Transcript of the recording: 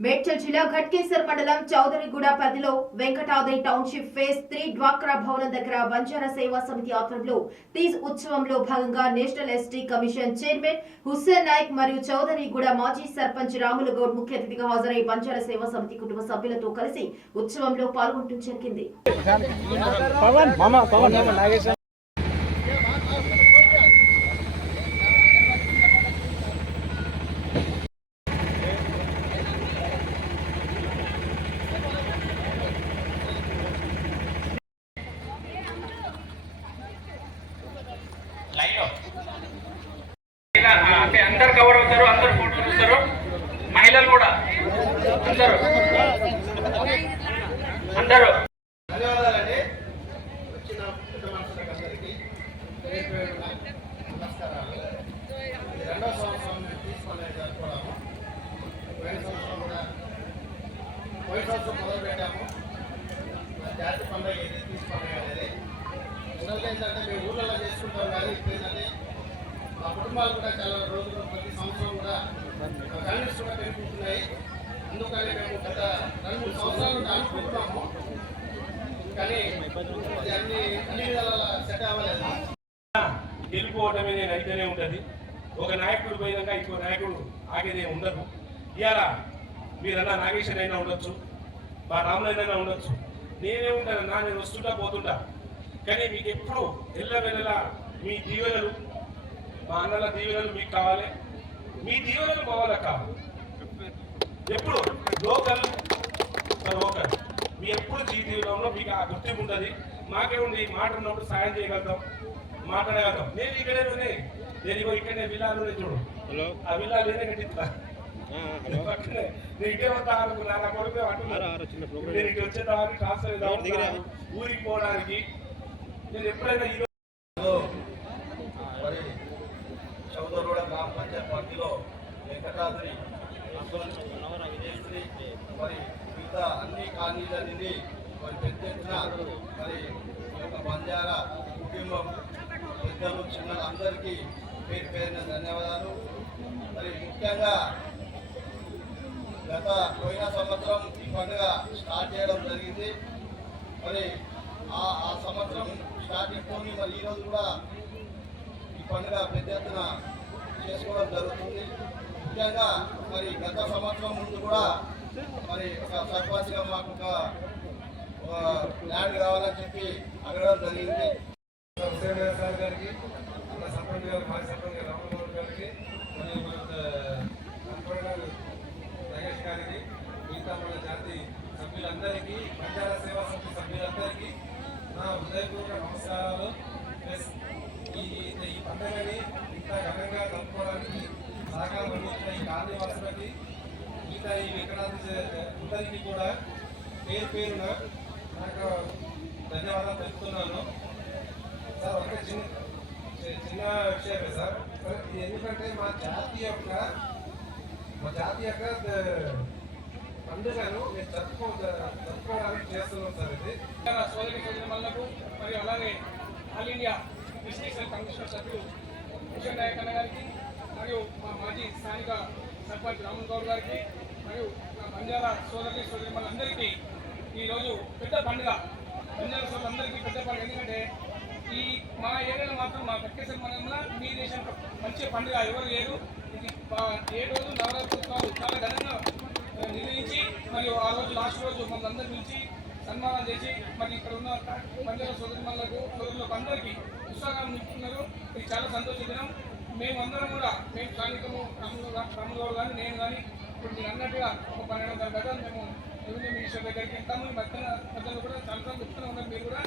మేడ్చల్ జిల్లా ఘట్కేసర్ మండలం చౌదరిగూడ పరిధిలో వెంకటాద్రి టౌన్షిప్ ఫేస్ త్రీ డ్వాక్రా భవనం దగ్గర బంజారా సేవా సమితి ఆధ్వర్యంలో తీజ్ ఉత్సవంలో భాగంగా national ST commission chairman Hussain Naik మరియు చౌదరిగూడ మాజీ సర్పంచ్ రాముల గౌడ్ ముఖ్య అతిథిగా హాజరై బంజారా సేవా సమితి కుటుంబ సభ్యులతో కలిసి ఉత్సవంలో పాల్గొనడం జరిగింది. అంటే అందరు కవర్ అవుతారు అందరు ఫోటో చూస్తారు మహిళలు కూడా. అందరు. అందరూ ధన్యవాదాలండి వచ్చిన పెద్ద మనుషులకు అందరికీ పేరు పేరున నమస్కారాలు ఇది రెండో సంవత్సరం మేము తీసుకొని జరుపుకోవడము పోయిన సంవత్సరం కూడా పోయిన సంవత్సరం మొదలు పెట్టాము మన జాతి పండుగ ఇది తీసి పండుగ అనేది జనరల్గా ఏంటంటే మేము ఊళ్ళలో చేసుకుంటాం కానీ ఇప్పుడు ఏంటంటే మా కుటుంబాలు కూడా చాలా రోజులు ప్రతి సంవత్సరం కూడా ఫ్యామిలీస్ కూడా పెరుగుతున్నాయి అందుకని మేము గత రెండు మూడు అనుకుంటున్నాము. కానీ అన్ని అన్ని విధాల సెట్ అవ్వలేదు. గెలుపుకోవటమే నేను అయితేనే ఉంటుంది. ఒక నాయకుడు పోయినాక ఇంకో నాయకుడు ఆగేదే ఉండదు. ఇవాళ మీరన్నా నాగేశ్వర అయినా ఉండొచ్చు మా రాములైనా ఉండొచ్చు. నేనే ఉంటాను నా నేను వస్తుంటా పోతుంటా. కానీ మీకు ఎప్పుడు ఎల్లవెల్లలా మీ దీవెనలు మా అన్నల దీవెనలు మీకు కావాలి. మీ దీవెనలు వాళ్ళకి కావాలి. ఎప్పుడు? లోకల్? లోకల్. మీ ఎప్పుడు జీవితంలో మీకు ఆ గుర్తింపు ఉంటుంది మాకే ఉండి మాట ఉన్నప్పుడు సాయం చేయగలుగుతాం. మాట్లాడగలుగుతాం. నేను ఇక్కడే ఉన్నాయి నేను ఇగో ఇక్కడనే విల్లాలు చూడు. ఆ విల్లాలు నేనే కట్టిస్తా. నేను ఇటే అనుకున్నా. నా కొడుకు ఇటు వచ్చేదానికి ట్రాన్స్ఫర్? ఊరికి పోవడానికి. నేను ఎప్పుడైనా ఈ మరి చౌదరోడ గ్రామ పార్టీలో వెంకటాద్రి మరి మిగతా అన్ని కాలనీలన్నీ మరి పెద్ద ఎత్తున మరి ఈ యొక్క బంజారా కుటుంబం పెద్దలు చిన్నలు అందరికీ పేరు పేరిన ధన్యవాదాలు. మరి ముఖ్యంగా గత పోయిన సంవత్సరం ఈ పండుగ స్టార్ట్ చేయడం జరిగింది. మరి ఆ ఆ సంవత్సరం స్టార్ట్ తోని మరి ఈరోజు కూడా ఈ పండుగ పెద్ద ఎత్తున చేసుకోవడం జరుగుతుంది. ముఖ్యంగా మరి గత సంవత్సరం ముందు కూడా మరి ఒక సర్పంచ్గా మాకు ఒక ల్యాండ్ కావాలని చెప్పి అడగడం జరిగింది. గారికి సర్పంచ్ గారు మాజీ సర్పంచ్ గారు రామగౌడ్ గారికి మరియు మన కంట్రోలర్ నగేష్ గారికి మిగతా మన జాతి సభ్యులందరికీ బంజారా సేవా సమితి సభ్యులందరికీ నా హృదయపూర్వక నమస్కారాలు ప్లస్ ఈ ఈ పండుగని ఇంత ఘనంగా జరుపుకోవడానికి సహకారం అందించిన మిగతా ఈ వెంకటాద్రి అందరికీ కూడా పేరు పేరున నాకు ధన్యవాదాలు తెలుపుతున్నాను. సార్ ఒక చిన్న చిన్న విషయమే సార్. ఎందుకంటే మా జాతి యొక్క మా జాతి యొక్క పండుగను మేము జరుపుకో జరుపుకోవడానికి చేస్తున్నాం సార్ ఇది. తెలంగాణ సోదరి సోదరులకు మరియు అలాగే ఆల్ ఇండియా విశ్లేషణ కమిషనర్ సభ్యులు కిషన్ నాయక్ అన్న గారికి మరియు మా మాజీ స్థానిక సర్పంచ్ రామన్ గౌడ్ గారికి మరియు మా బంజారా సోదరి సోదరి మనందరికీ ఈరోజు పెద్ద పండుగ. బంజారా సోదరులందరికీ పెద్ద పండుగ. ఎందుకంటే ఈ మా ఏరియాలో మాత్రం మా కట్టేశ్వర మండలంలో మీ దేశం మంచి పండుగ ఎవరు లేరు. ఇది ఏ రోజు నవరాత్రి చాలా ఘనంగా నిర్వహించి మరియు ఆ రోజు లాస్ట్ రోజు మమ్మల్ని అందరి నుంచి సన్మానం చేసి మరి ఇక్కడ ఉన్న పంజాబ్ సోదరులకు సోదరులకు అందరికీ ఉత్సాహం ఇస్తున్నారు. ఇది చాలా సంతోషించడం మేమందరం కూడా మేము స్థానికము రాములు కానీ నేను కానీ ఇప్పుడు మీరు అన్నట్టుగా ఒక పన్నెండు వందల గజాలు మేము రెవెన్యూ మినిస్టర్ దగ్గరికి వెళ్తాము మధ్యన ప్రజలు కూడా చాలా సార్లు చెప్తూనే ఉన్నారు. మీరు కూడా